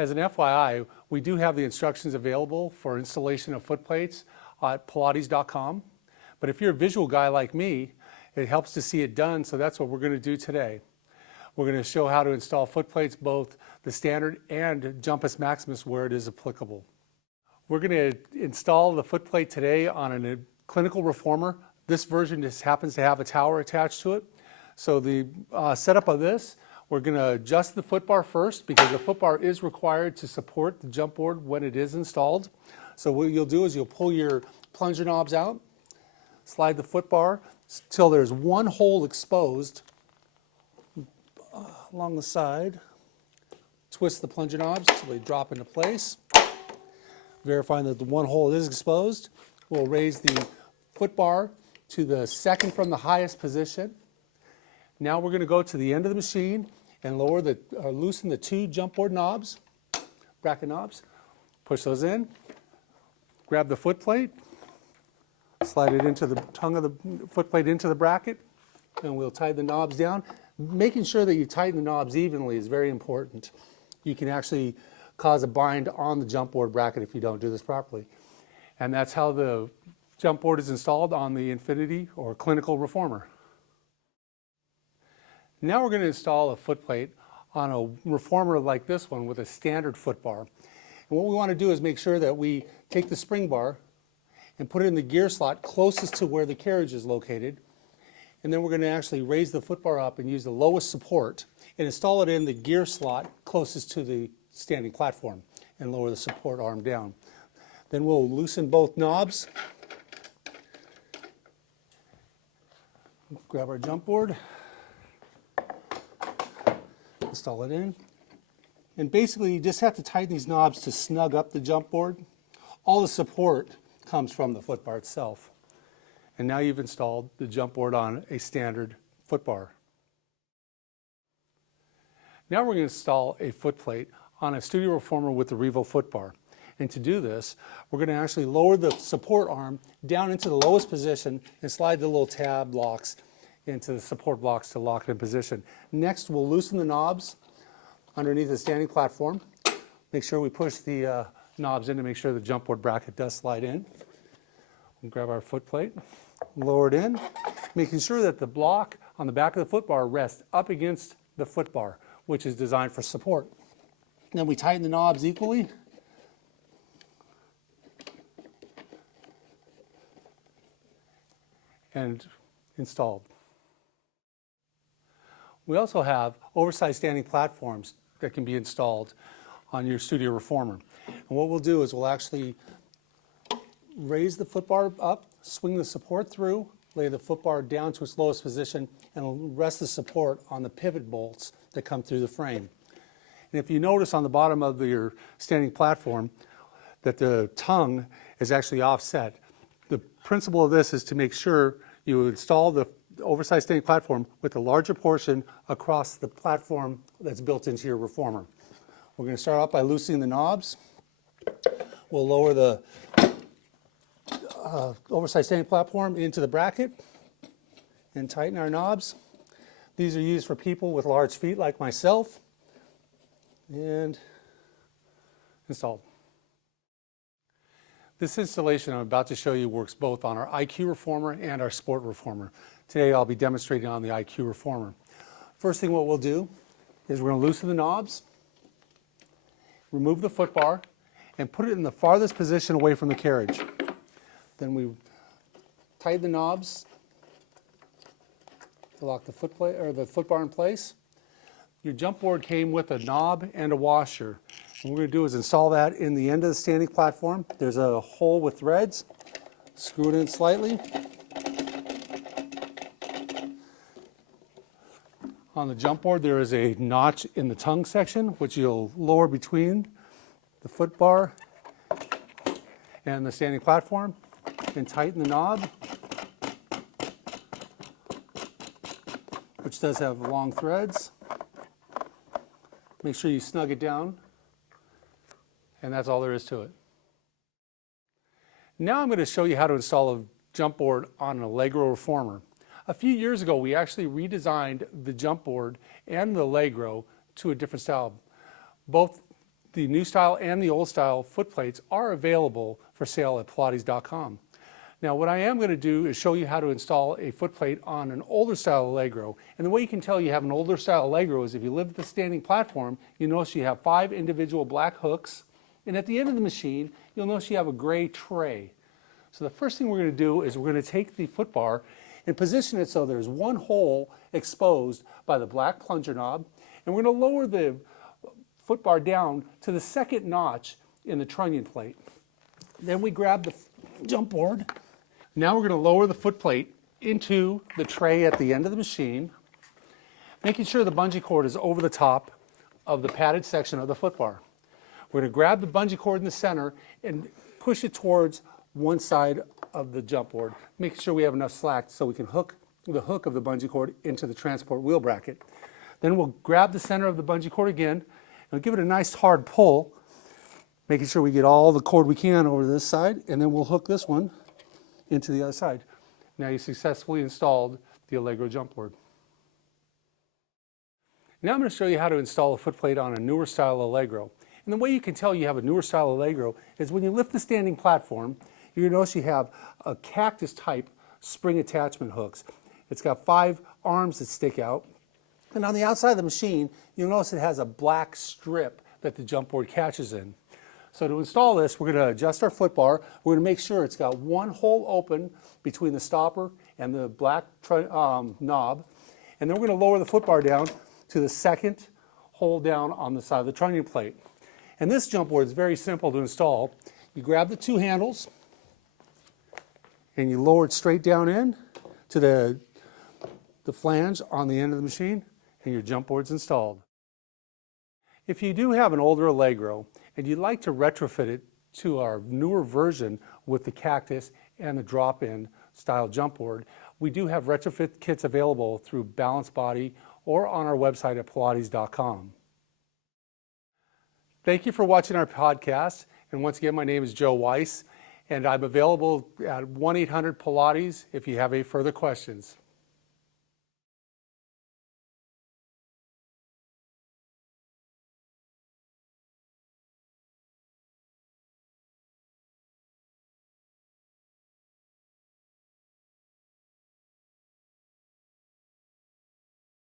As an FYI, we do have the instructions available for installation of foot plates at Pilates.com. But if you're a visual guy like me, it helps to see it done, so that's what we're going to do today. We're going to show how to install foot plates, both the standard and Jumpus Maximus where it is applicable. We're going to install the foot plate today on a clinical reformer. This version just happens to have a tower attached to it. So the setup of this, we're going to adjust the foot bar first because the foot bar is required to support the jump board when it is installed. So what you'll do is you'll pull your plunger knobs out, slide the foot bar till there's one hole exposed along the side. Twist the plunger knobs until they drop into place. Verifying that the one hole is exposed, we'll raise the foot bar to the second from the highest position. Now we're going to go to the end of the machine and loosen the two jump board knobs, bracket knobs. Push those in, grab the foot plate, slide it into the tongue of the foot plate into the bracket, and we'll tighten the knobs down. Making sure that you tighten the knobs evenly is very important. You can actually cause a bind on the jump board bracket if you don't do this properly. And that's how the jump board is installed on the Infinity or clinical reformer. Now we're going to install a foot plate on a reformer like this one with a standard foot bar. And what we want to do is make sure that we take the spring bar and put it in the gear slot closest to where the carriage is located. And then we're going to actually raise the foot bar up and use the lowest support and install it in the gear slot closest to the standing platform and lower the support arm down. Then we'll loosen both knobs. Grab our jump board, install it in. And basically you just have to tighten these knobs to snug up the jump board. All the support comes from the foot bar itself. And now you've installed the jump board on a standard foot bar. Now we're going to install a foot plate on a studio reformer with the Revo foot bar. And to do this, we're going to actually lower the support arm down into the lowest position and slide the little tab locks into the support blocks to lock it in position. Next, we'll loosen the knobs underneath the standing platform. Make sure we push the knobs in to make sure the jump board bracket does slide in. We'll grab our foot plate, lower it in, making sure that the block on the back of the foot bar rests up against the foot bar, which is designed for support. Then we tighten the knobs equally. And installed. We also have oversized standing platforms that can be installed on your studio reformer. And what we'll do is we'll actually raise the foot bar up, swing the support through, lay the foot bar down to its lowest position, and rest the support on the pivot bolts that come through the frame. And if you notice on the bottom of your standing platform that the tongue is actually offset, the principle of this is to make sure you install the oversized standing platform with a larger portion across the platform that's built into your reformer. We're going to start out by loosening the knobs. We'll lower the oversized standing platform into the bracket and tighten our knobs. These are used for people with large feet like myself. And installed. This installation I'm about to show you works both on our IQ reformer and our Sport reformer. Today I'll be demonstrating on the IQ reformer. First thing what we'll do is we're going to loosen the knobs, remove the foot bar, and put it in the farthest position away from the carriage. Then we tighten the knobs to lock the foot bar in place. Your jump board came with a knob and a washer. What we're going to do is install that in the end of the standing platform. There's a hole with threads. Screw it in slightly. On the jump board there is a notch in the tongue section which you'll lower between the foot bar and the standing platform and tighten the knob, which does have long threads. Make sure you snug it down, and that's all there is to it. Now I'm going to show you how to install a jump board on an Allegro reformer. A few years ago we actually redesigned the jump board and the Allegro to a different style. Both The new style and the old style foot plates are available for sale at Pilates.com. Now what I am going to do is show you how to install a foot plate on an older style Allegro. And the way you can tell you have an older style Allegro is if you lift the standing platform, you notice you have 5 individual black hooks. And at the end of the machine, you'll notice you have a gray tray. So the first thing we're going to do is we're going to take the foot bar and position it so there's one hole exposed by the black plunger knob. And we're going to lower the foot bar down to the second notch in the trunnion plate. Then we grab the jump board. Now we're going to lower the foot plate into the tray at the end of the machine, making sure the bungee cord is over the top of the padded section of the foot bar. We're going to grab the bungee cord in the center and push it towards one side of the jump board, making sure we have enough slack so we can hook the hook of the bungee cord into the transport wheel bracket. Then we'll grab the center of the bungee cord again and give it a nice hard pull, making sure we get all the cord we can over this side, and then we'll hook this one into the other side. Now you successfully installed the Allegro jump board. Now I'm going to show you how to install a foot plate on a newer style Allegro. And the way you can tell you have a newer style Allegro is when you lift the standing platform, you're going to notice you have a cactus type spring attachment hooks. It's got 5 arms that stick out. And on the outside of the machine, you'll notice it has a black strip that the jump board catches in. So to install this, we're going to adjust our foot bar. We're going to make sure it's got one hole open between the stopper and the black knob. And then we're going to lower the foot bar down to the second hole down on the side of the trunnion plate. And this jump board is very simple to install. You grab the 2 handles and you lower it straight down in to the flange on the end of the machine, and your jump board's installed. If you do have an older Allegro and you'd like to retrofit it to our newer version with the cactus and the drop-in style jump board, we do have retrofit kits available through Balance Body or on our website at Pilates.com. Thank you for watching our podcast. And once again, my name is Joe Weiss, and I'm available at 1-800-PILATES if you have any further questions.